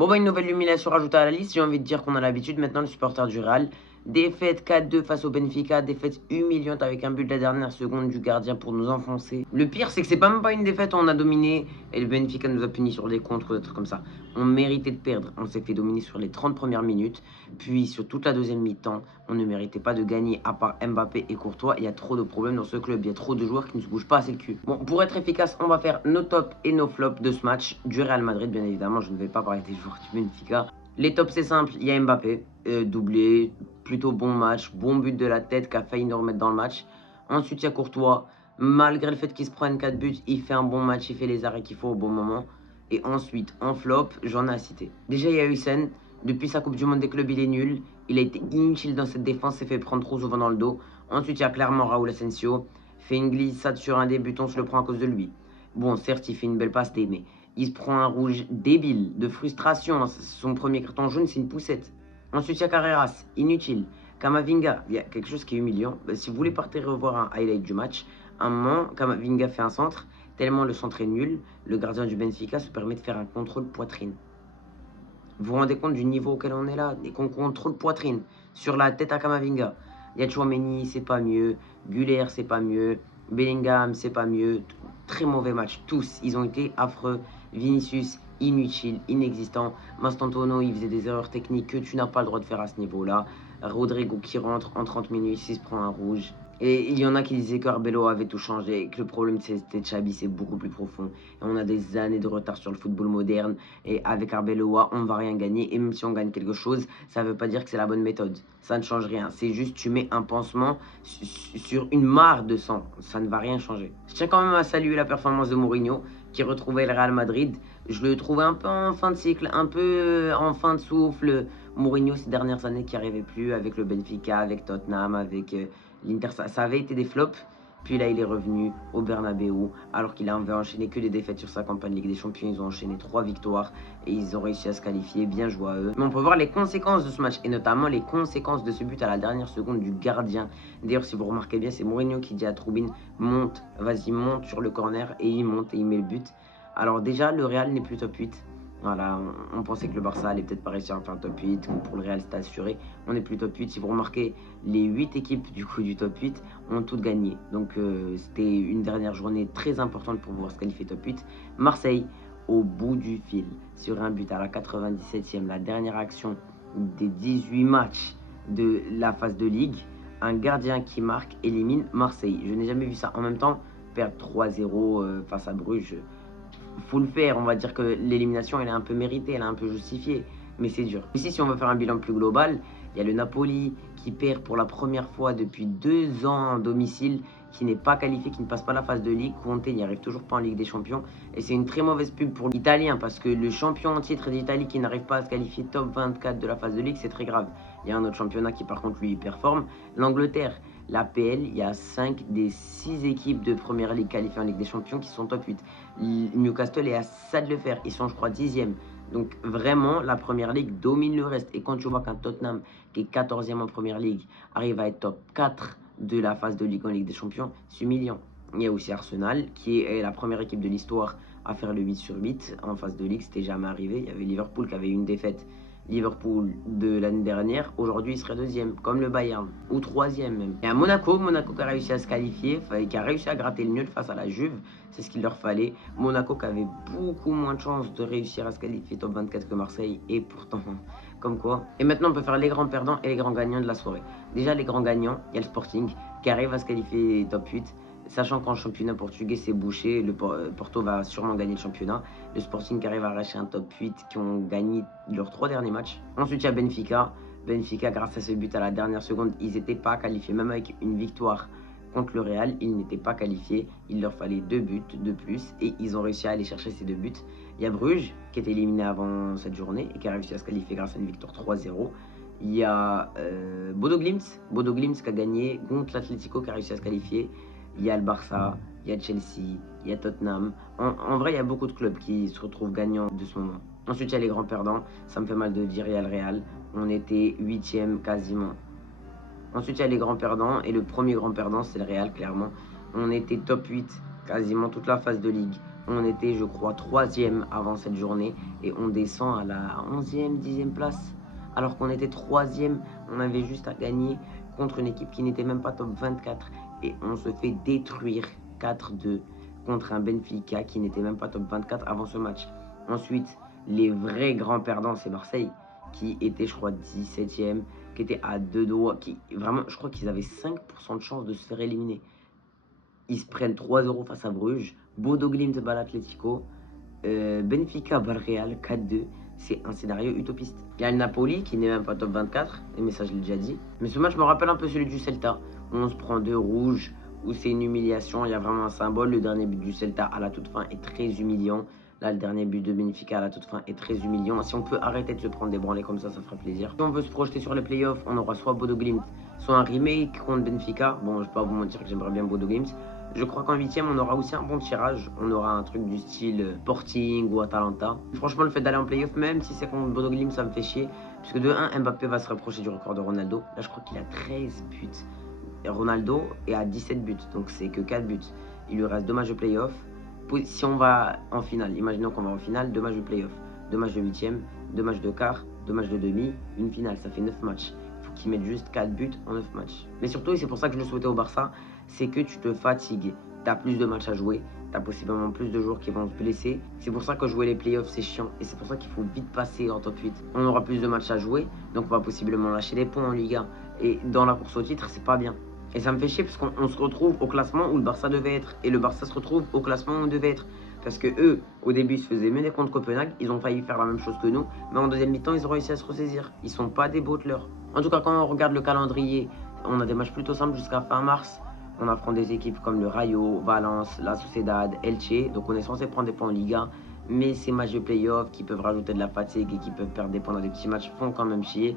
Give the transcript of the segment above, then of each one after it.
Bon, bah, une nouvelle illumination rajoutée à la liste. J'ai envie de dire qu'on a l'habitude maintenant, le supporter du Real. Défaite 4-2 face au Benfica, défaite humiliante avec un but de la dernière seconde du gardien pour nous enfoncer. Le pire, c'est que c'est pas même pas une défaite, on a dominé et le Benfica nous a punis sur des contres, des trucs comme ça. On méritait de perdre, on s'est fait dominer sur les 30 premières minutes, puis sur toute la deuxième mi-temps, on ne méritait pas de gagner à part Mbappé et Courtois. Il y a trop de problèmes dans ce club, il y a trop de joueurs qui ne se bougent pas assez le cul. Bon, pour être efficace, on va faire nos tops et nos flops de ce match du Real Madrid, bien évidemment, je ne vais pas parler des joueurs du Benfica. Les tops, c'est simple, il y a Mbappé, doublé, plutôt bon match, bon but de la tête qui a failli nous remettre dans le match. Ensuite, il y a Courtois, malgré le fait qu'il se prenne 4 buts, il fait un bon match, il fait les arrêts qu'il faut au bon moment. Et ensuite, en flop, j'en ai à citer. Déjà, il y a Hussein, depuis sa Coupe du Monde des clubs, il est nul. Il a été inutile dans cette défense, s'est fait prendre trop souvent dans le dos. Ensuite, il y a clairement Raúl Asensio, fait une glissade sur un début, on se le prend à cause de lui. Bon, certes, il fait une belle passe, mais il se prend un rouge débile, de frustration. Son premier carton jaune, c'est une poussette. Ensuite, il y a Carreras, inutile. Kamavinga, il y a quelque chose qui est humiliant. Si vous voulez partir revoir un highlight du match, à un moment, Kamavinga fait un centre, tellement le centre est nul, le gardien du Benfica se permet de faire un contrôle poitrine. Vous vous rendez compte du niveau auquel on est là? Des contrôles poitrine sur la tête à Kamavinga. Il y a Chouameni, c'est pas mieux. Güler, c'est pas mieux. Bellingham, c'est pas mieux. Très mauvais match. Tous, ils ont été affreux. Vinicius, inutile, inexistant. Mastantuono, il faisait des erreurs techniques que tu n'as pas le droit de faire à ce niveau-là. Rodrigo qui rentre en 30 minutes, il se prend un rouge. Et il y en a qui disaient qu'Arbelo avait tout changé, que le problème c'était Xabi, c'est beaucoup plus profond. Et on a des années de retard sur le football moderne. Et avec Arbeloa, on ne va rien gagner. Et même si on gagne quelque chose, ça ne veut pas dire que c'est la bonne méthode. Ça ne change rien. C'est juste tu mets un pansement sur une mare de sang. Ça ne va rien changer. Je tiens quand même à saluer la performance de Mourinho, qui retrouvait le Real Madrid. Je le trouvais un peu en fin de cycle, un peu en fin de souffle. Mourinho, ces dernières années, qui n'arrivait plus avec le Benfica, avec Tottenham, avec l'Inter. Ça avait été des flops. Puis là, il est revenu au Bernabeu, alors qu'il avait enchaîné que des défaites sur sa campagne Ligue des Champions. Ils ont enchaîné 3 victoires et ils ont réussi à se qualifier. Bien joué à eux. Mais on peut voir les conséquences de ce match, et notamment les conséquences de ce but à la dernière seconde du gardien. D'ailleurs, si vous remarquez bien, c'est Mourinho qui dit à Troubine, monte, vas-y, monte sur le corner, et il monte et il met le but. Alors déjà, le Real n'est plus top 8. Voilà, on pensait que le Barça allait peut-être pas réussir à faire un top 8, ou pour le Real c'était assuré. On n'est plus top 8. Si vous remarquez, les 8 équipes du top 8 ont toutes gagné. Donc c'était une dernière journée très importante pour pouvoir se qualifier top 8. Marseille, au bout du fil, sur un but à la 97e, la dernière action des 18 matchs de la phase de Ligue, un gardien qui marque élimine Marseille. Je n'ai jamais vu ça. En même temps, perdre 3-0 face à Bruges, faut le faire. On va dire que l'élimination, elle est un peu méritée, elle est un peu justifiée, mais c'est dur. Ici, si on veut faire un bilan plus global, il y a le Napoli qui perd pour la première fois depuis 2 ans en domicile, qui n'est pas qualifié, qui ne passe pas la phase de Ligue. Conte n'y arrive toujours pas en Ligue des Champions. Et c'est une très mauvaise pub pour l'Italien, parce que le champion en titre d'Italie qui n'arrive pas à se qualifier top 24 de la phase de Ligue, c'est très grave. Il y a un autre championnat qui par contre lui performe, l'Angleterre. L'APL, il y a 5 des 6 équipes de Première Ligue qualifiées en Ligue des Champions qui sont top 8. Newcastle est à ça de le faire, ils sont je crois 10e. Donc vraiment, la Première Ligue domine le reste. Et quand tu vois qu'un Tottenham, qui est 14e en Première Ligue, arrive à être top 4 de la phase de Ligue en Ligue des Champions, c'est humiliant. Il y a aussi Arsenal, qui est la première équipe de l'histoire à faire le 8 sur 8 en phase de Ligue. C'était jamais arrivé. Il y avait Liverpool qui avait une défaite. Liverpool de l'année dernière, aujourd'hui il serait deuxième, comme le Bayern, ou troisième même. Et à Monaco qui a réussi à se qualifier, qui a réussi à gratter le nul face à la Juve, c'est ce qu'il leur fallait. Monaco qui avait beaucoup moins de chances de réussir à se qualifier top 24 que Marseille, et pourtant, comme quoi. Et maintenant on peut faire les grands perdants et les grands gagnants de la soirée. Déjà les grands gagnants, il y a le Sporting qui arrive à se qualifier top 8. Sachant qu'en championnat portugais c'est bouché, le Porto va sûrement gagner le championnat. Le Sporting qui arrive à arracher un top 8, qui ont gagné leurs 3 derniers matchs. Ensuite il y a Benfica. Benfica, grâce à ce but à la dernière seconde, ils n'étaient pas qualifiés. Même avec une victoire contre le Real, ils n'étaient pas qualifiés. Il leur fallait 2 buts de plus et ils ont réussi à aller chercher ces 2 buts. Il y a Bruges qui était éliminé avant cette journée et qui a réussi à se qualifier grâce à une victoire 3-0. Il y a Bodo Glimt qui a gagné contre l'Atlético qui a réussi à se qualifier. Il y a le Barça, il y a Chelsea, il y a Tottenham. En vrai, il y a beaucoup de clubs qui se retrouvent gagnants de ce moment. Ensuite, il y a les grands perdants. Ça me fait mal de dire, il y a le Real. On était 8e quasiment. Ensuite, il y a les grands perdants. Et le premier grand perdant, c'est le Real, clairement. On était top 8 quasiment toute la phase de Ligue. On était, je crois, 3e avant cette journée et on descend à la 11e, 10e place. Alors qu'on était 3e, on avait juste à gagner contre une équipe qui n'était même pas top 24 et on se fait détruire 4-2 contre un Benfica qui n'était même pas top 24 avant ce match. Ensuite, les vrais grands perdants, c'est Marseille qui était, je crois, 17e, qui était à 2 doigts, qui vraiment, je crois qu'ils avaient 5% de chance de se faire éliminer. Ils se prennent 3-0 face à Bruges, Bodo Glimt bat l'Atlético, Benfica bat le Real 4-2. C'est un scénario utopiste. Il y a le Napoli qui n'est même pas top 24, mais ça je l'ai déjà dit. Mais ce match me rappelle un peu celui du Celta, où on se prend 2 rouges, où c'est une humiliation, il y a vraiment un symbole. Le dernier but du Celta à la toute fin est très humiliant. Là, le dernier but de Benfica à la toute fin est très humiliant. Si on peut arrêter de se prendre des branlées comme ça ferait plaisir. Si on veut se projeter sur les playoffs, on aura soit Bodo Glimt, soit un remake contre Benfica. Bon, je vais pas vous mentir que j'aimerais bien Bodo Glimt. Je crois qu'en 8e, on aura aussi un bon tirage. On aura un truc du style Sporting ou Atalanta. Franchement, le fait d'aller en playoff, même si c'est contre Bodo Glimt, ça me fait chier. Puisque de 1, Mbappé va se rapprocher du record de Ronaldo. Là, je crois qu'il a 13 buts. Et Ronaldo est à 17 buts, donc c'est que 4 buts. Il lui reste 2 matchs de playoff. Si on va en finale, imaginons qu'on va en finale, 2 matchs de playoff, 2 matchs de 8e, 2 matchs de quart, 2 matchs de demi, une finale, ça fait 9 matchs. Il faut qu'il mette juste 4 buts en 9 matchs. Mais surtout, et c'est pour ça que je le souhaitais au Barça, c'est que tu te fatigues. Tu as plus de matchs à jouer, tu as possiblement plus de joueurs qui vont se blesser. C'est pour ça que jouer les playoffs, c'est chiant. Et c'est pour ça qu'il faut vite passer en top 8. On aura plus de matchs à jouer, donc on va possiblement lâcher des points en Liga. Et dans la course au titre, c'est pas bien. Et ça me fait chier parce qu'on se retrouve au classement où le Barça devait être. Et le Barça se retrouve au classement où il devait être. Parce que eux, au début, ils se faisaient mener contre Copenhague. Ils ont failli faire la même chose que nous. Mais en deuxième mi-temps, ils ont réussi à se ressaisir. Ils sont pas des bottlers. En tout cas, quand on regarde le calendrier, on a des matchs plutôt simples jusqu'à fin mars. On affronte des équipes comme le Rayo, Valence, la Sociedad, Elche. Donc on est censé prendre des points en Liga. Mais ces matchs de play-off qui peuvent rajouter de la fatigue et qui peuvent perdre des points dans des petits matchs font quand même chier.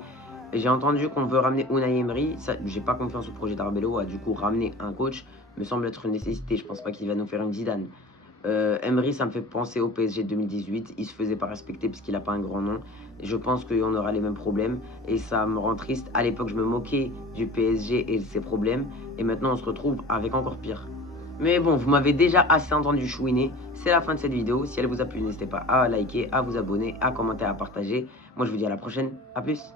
J'ai entendu qu'on veut ramener Unai Emery. J'ai pas confiance au projet d'Arbello. Du coup, ramener un coach me semble être une nécessité. Je pense pas qu'il va nous faire une Zidane. Emery, ça me fait penser au PSG 2018. Il se faisait pas respecter parce qu'il a pas un grand nom. Et je pense qu'on aura les mêmes problèmes. Et ça me rend triste. À l'époque, je me moquais du PSG et de ses problèmes. Et maintenant, on se retrouve avec encore pire. Mais bon, vous m'avez déjà assez entendu chouiner. C'est la fin de cette vidéo. Si elle vous a plu, n'hésitez pas à liker, à vous abonner, à commenter, à partager. Moi, je vous dis à la prochaine. A plus.